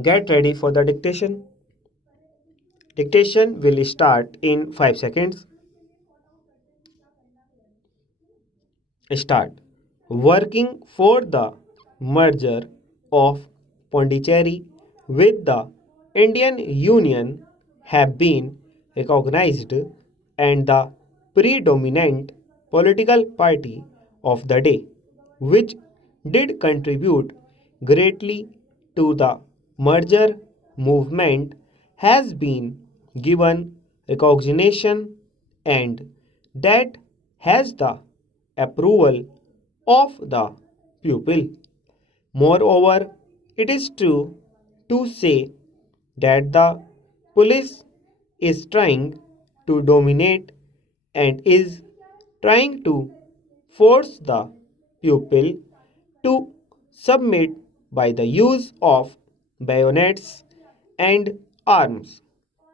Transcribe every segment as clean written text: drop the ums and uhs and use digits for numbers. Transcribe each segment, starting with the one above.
Get ready for the dictation. Dictation will start in 5 seconds. Start. Working for the merger of Pondicherry with the Indian Union have been recognized, and the predominant political party of the day, which did contribute greatly to the merger movement, has been given recognition, and that has the approval of the pupil. Moreover, it is true to say that the police is trying to dominate and is trying to force the pupil to submit by the use of bayonets and arms.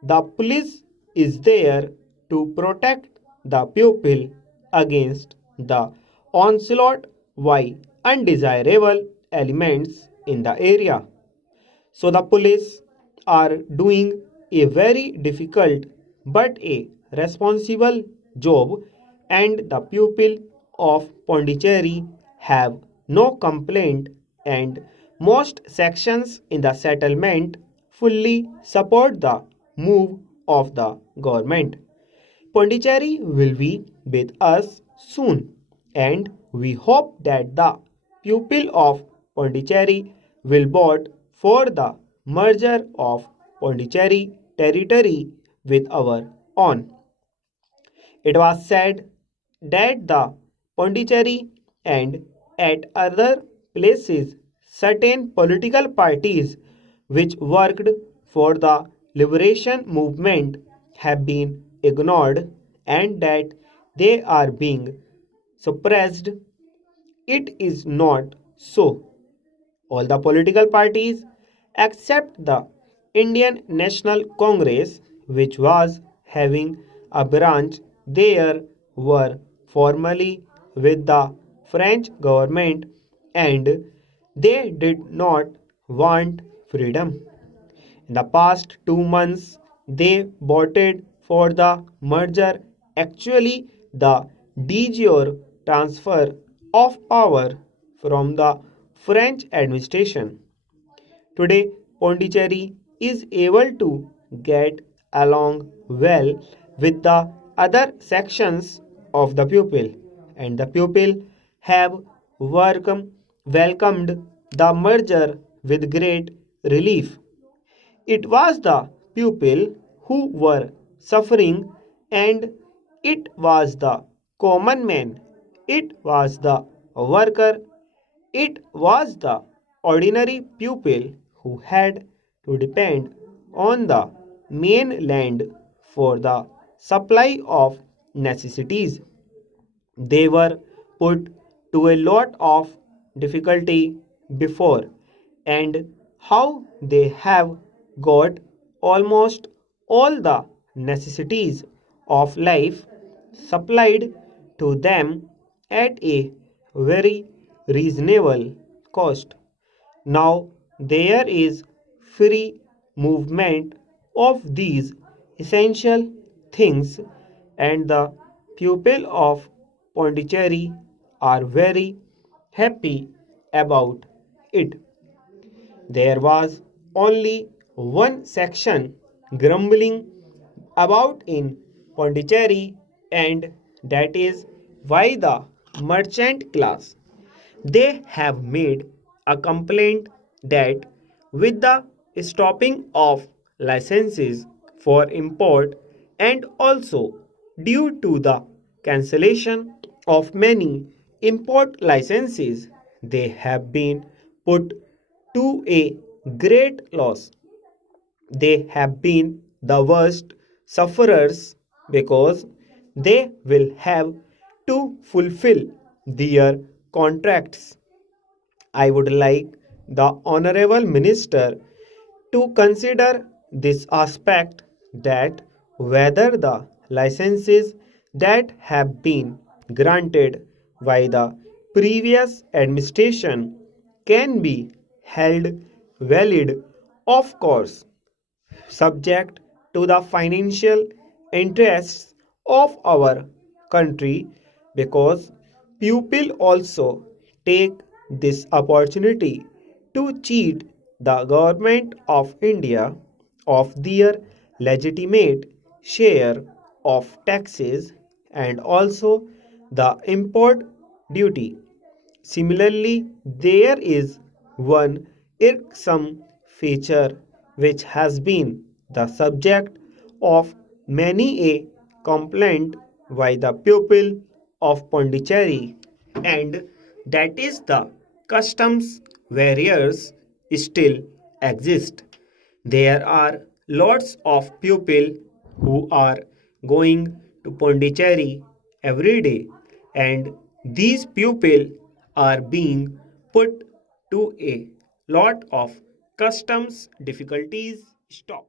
The police is there to protect the pupil against the onslaught by undesirable elements in the area. So the police are doing a very difficult but a responsible job, and the people of Pondicherry have no complaint, and most sections in the settlement fully support the move of the government. Pondicherry will be with us soon, and we hope that the people of Pondicherry will vote for the merger of Pondicherry territory with our own. It was said that the Pondicherry and at other places certain political parties which worked for the liberation movement have been ignored, and that they are being suppressed. It is not so. All the political parties except the Indian National Congress, which was having a branch there, were formally with the French government, and they did not want freedom. In the past 2 months, they voted for the merger, actually the de jure transfer of power from the French administration. Today, Pondicherry is able to get along well with the other sections of the pupil, and the pupil have welcomed the merger with great relief. It was the people who were suffering, and it was the common man, it was the worker, it was the ordinary pupil who had to depend on the mainland for the supply of necessities. They were put to a lot of difficulty before, and how they have got almost all the necessities of life supplied to them at a very reasonable cost. Now there is free movement of these essential things, and the people of Pondicherry are very happy about it. There was only one section grumbling about in Pondicherry, and that is why the merchant class. They have made a complaint that with the stopping of licenses for import, and also due to the cancellation of many import licenses, they have been put to a great loss. They have been the worst sufferers because they will have to fulfill their contracts. I would like the Honorable Minister to consider this aspect, that whether the licenses that have been granted by the previous administration can be held valid, Of course, subject to the financial interests of our country, because people also take this opportunity to cheat the government of India of their legitimate share of taxes and also the import duty. Similarly, there is one irksome feature which has been the subject of many a complaint by the people of Pondicherry, and that is the customs barriers still exist. There are lots of people who are going to Pondicherry every day, and these people are being put to a lot of customs difficulties. Stop.